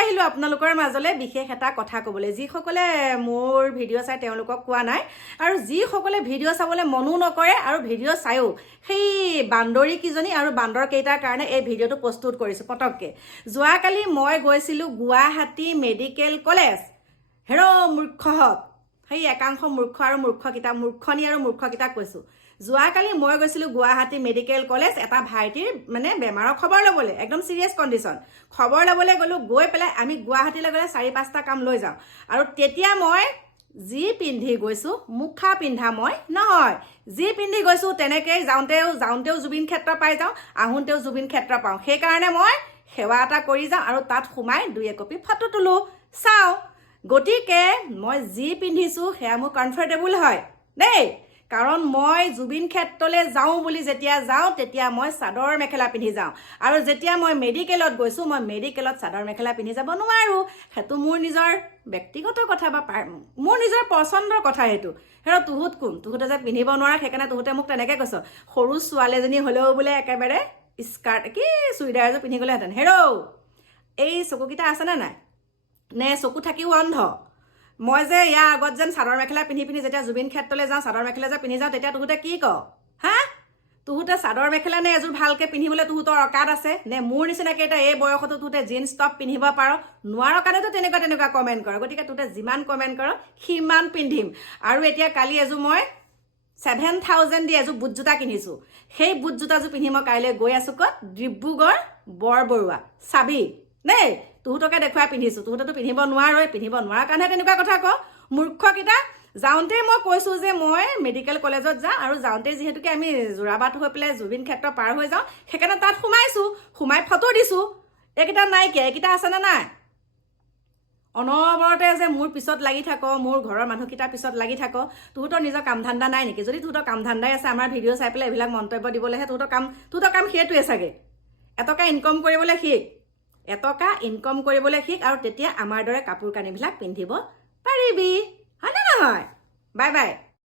আহিলোঁ আপোনালোকৰ মাজলৈ বিশেষ এটা কথা ক'বলৈ। যিসকলে মোৰ ভিডিঅ' চাই তেওঁলোকক কোৱা নাই আৰু যিসকলে ভিডিঅ' চাবলৈ মনো নকৰে আৰু ভিডিঅ' চায়ো সেই বান্দৰীকেইজনী আৰু বান্দৰকেইটাৰ কাৰণে এই ভিডিঅ'টো প্ৰস্তুত কৰিছোঁ পটককৈ যোৱাকালি মই গৈছিলোঁ গুৱাহাটী মেডিকেল কলেজ। হেৰ' মূৰ্খহঁত। সেই একাংশ মূৰ্খ আৰু মূৰ্খকেইটা মূৰ্খনী আৰু মূৰ্খকেইটাক কৈছোঁ। যোৱাকালি মই গৈছিলোঁ গুৱাহাটী মেডিকেল কলেজ এটা ভাইটিৰ মানে বেমাৰৰ খবৰ ল'বলৈ একদম চিৰিয়াছ কণ্ডিশ্যন খবৰ ল'বলৈ গ'লোঁ গৈ পেলাই আমি গুৱাহাটীলৈ গ'লে চাৰি পাঁচটা কাম লৈ যাওঁ। আৰু তেতিয়া মই যি পিন্ধি গৈছোঁ মুখা পিন্ধা মই নহয়। যি পিন্ধি গৈছোঁ তেনেকৈয়ে যাওঁতেও যাওঁতেও জুবিন ক্ষেত্ৰ পাই যাওঁ আহোঁতেও জুবিন ক্ষেত্ৰ পাওঁ। সেইকাৰণে মই সেৱা এটা কৰি যাওঁ আৰু তাত সোমাই দুই একপি ফটো তোলোঁ। চাওঁ। গতিকে মই যি পিন্ধিছোঁ সেয়া মোৰ কমফৰ্টেবল হয়। দেই কাৰণ মই জুবিন ক্ষেত্ৰলৈ যাওঁ বুলি যেতিয়া যাওঁ তেতিয়া মই চাদৰ মেখেলা পিন্ধি যাওঁ। আৰু যেতিয়া মই মেডিকেলত গৈছোঁ মই মেডিকেলত চাদৰ মেখেলা পিন্ধি যাব নোৱাৰোঁ। সেইটো মোৰ নিজৰ ব্যক্তিগত কথা বা মোৰ নিজৰ পচন্দৰ কথা সেইটো। হেৰ তুহুত কোন? তুহুতে যে পিন্ধিব নোৱাৰা সেইকাৰণে তুহুতে মোক তেনেকৈ কৈছ। সৰু ছোৱালী এজনী হ'লেও বোলে একেবাৰে স্কাৰ্ট কি চুইদাৰ এযোৰ পিন্ধি গ'লেহেঁতেন। হেৰৌ এই চকুকেইটা আছেনে নাই? নে, চকু থাকিও অন্ধ মই যে ইয়াৰ আগত যেন চাদৰ মেখেলা পিন্ধি পিন্ধি যেতিয়া জুবিন ক্ষেত্ৰলৈ যাওঁ, চাদৰ মেখেলা যে পিন্ধি যাওঁ, তেতিয়া তুহুতে কি ক? হা? তুহুতে চাদৰ মেখেলা নে এযোৰ ভালকৈ পিন্ধিবলৈ তুহুতৰ অকাত আছে? নে মোৰ নিচিনাকৈ এতিয়া এই বয়সতো তুহুতে জিন্স টপ পিন্ধিব পাৰ? নোৱাৰৰ কাৰণেতো তেনেকুৱা তেনেকুৱা কমেণ্ট কৰ। গতিকে তুহুতে যিমান কমেণ্ট কৰ, সিমান পিন্ধিম। আৰু এতিয়া কালি এযোৰ মই ছেভেন থাউজেণ্ড দি এযোৰ বুট জোতা কিনিছোঁ। সেই বুট জোতাযোৰ পিন্ধি মই কাইলৈ গৈ আছোঁ ক'ত? ডিব্ৰুগড় বৰবৰুৱা। চাবি? দেই তুহঁতকে দেখুৱাই পিন্ধিছোঁ। তুহঁতেতো পিন্ধিব নোৱাৰই পিন্ধিব নোৱাৰা কাৰণেহে তেনেকুৱা কথা ক। মূৰ্খকেইটা যাওঁতেই মই কৈছোঁ যে মই মেডিকেল কলেজত যাওঁ আৰু যাওঁতেই যিহেতুকে আমি যোৰাবাট হৈ পেলাই জুবিন ক্ষেত্ৰ পাৰ হৈ যাওঁ সেইকাৰণে তাত সোমাইছোঁ সোমাই ফটো দিছোঁ। এইকেইটা নাইকিয়া এইকেইটা আছেনে নাই? অনবৰতে যে মোৰ পিছত লাগি থাক মোৰ ঘৰৰ মানুহকেইটাৰ পিছত লাগি থাক তহঁতৰ নিজৰ কাম ধান্দা নাই নেকি? যদি তহঁতৰ কাম ধান্দাই আছে আমাৰ ভিডিঅ' চাই পেলাই এইবিলাক মন্তব্য দিবলৈহে তহঁতৰ কাম তহঁতৰ কাম সেইটোৱে চাগে। এটকা ইনকম কৰিবলৈ শিক। এটকা ইনকম কৰিবলৈ শিক আৰু তেতিয়া আমাৰ দৰে কাপোৰ কানিবিলাক পিন্ধিব পাৰিবি। হয়নে নহয়? Bye bye